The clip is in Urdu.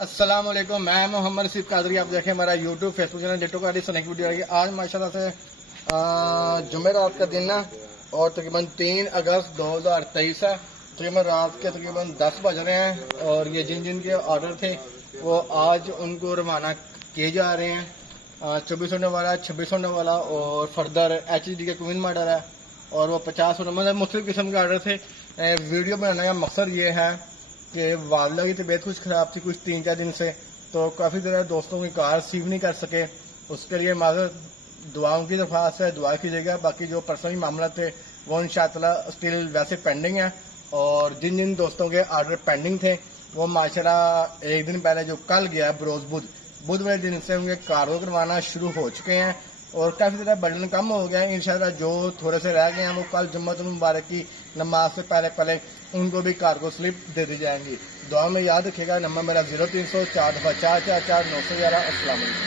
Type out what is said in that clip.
السلام علیکم، میں محمد رسید قادری. آپ دیکھیں ہمارا یوٹیوب فیس بک چینل ڈیٹو قادری سنیک ویڈیو آئے گی. آج ماشاءاللہ سے جمعرات کا دن ہے اور تقریباً 3 اگست 2023 ہے. تقریباً رات کے تقریباً 10 بج رہے ہیں اور یہ جن کے آرڈر تھے وہ آج ان کو روانہ کیے جا رہے ہیں. 24 ہونے والا، 26 ہونے والا اور فردر HD کا کوئن ماڈل ہے اور وہ 50 ہونے والا. مختلف قسم کے آرڈر تھے. ویڈیو بنانے کا مقصد یہ ہے کہ والدہ کی طبیعت کچھ خراب تھی کچھ 3-4 دن سے، تو کافی زیادہ دوستوں کی کار ریسیو نہیں کر سکے. اس کے لیے معذرت، دعاؤں کی درخواست ہے، دعا کیجیے گا. باقی جو پرسنل معاملہ تھے وہ انشاءاللہ اسٹل ویسے پینڈنگ ہیں اور جن دوستوں کے آرڈر پینڈنگ تھے وہ ماشاءاللہ ایک دن پہلے جو کل گیا بروز بدھ والے دن سے ان کے کارگو کروانا شروع ہو چکے ہیں اور کافی زیادہ برڈن کم ہو گیا ہے. انشاءاللہ جو تھوڑے سے رہ گئے ہیں وہ کل جمعۃ المبارک کی نماز سے پہلے ان کو بھی کارگو سلپ دے دی جائیں گی. دعا میں یاد رکھیے گا. نمبر میرا 0300 4 4 4 4 911. السلام علیکم.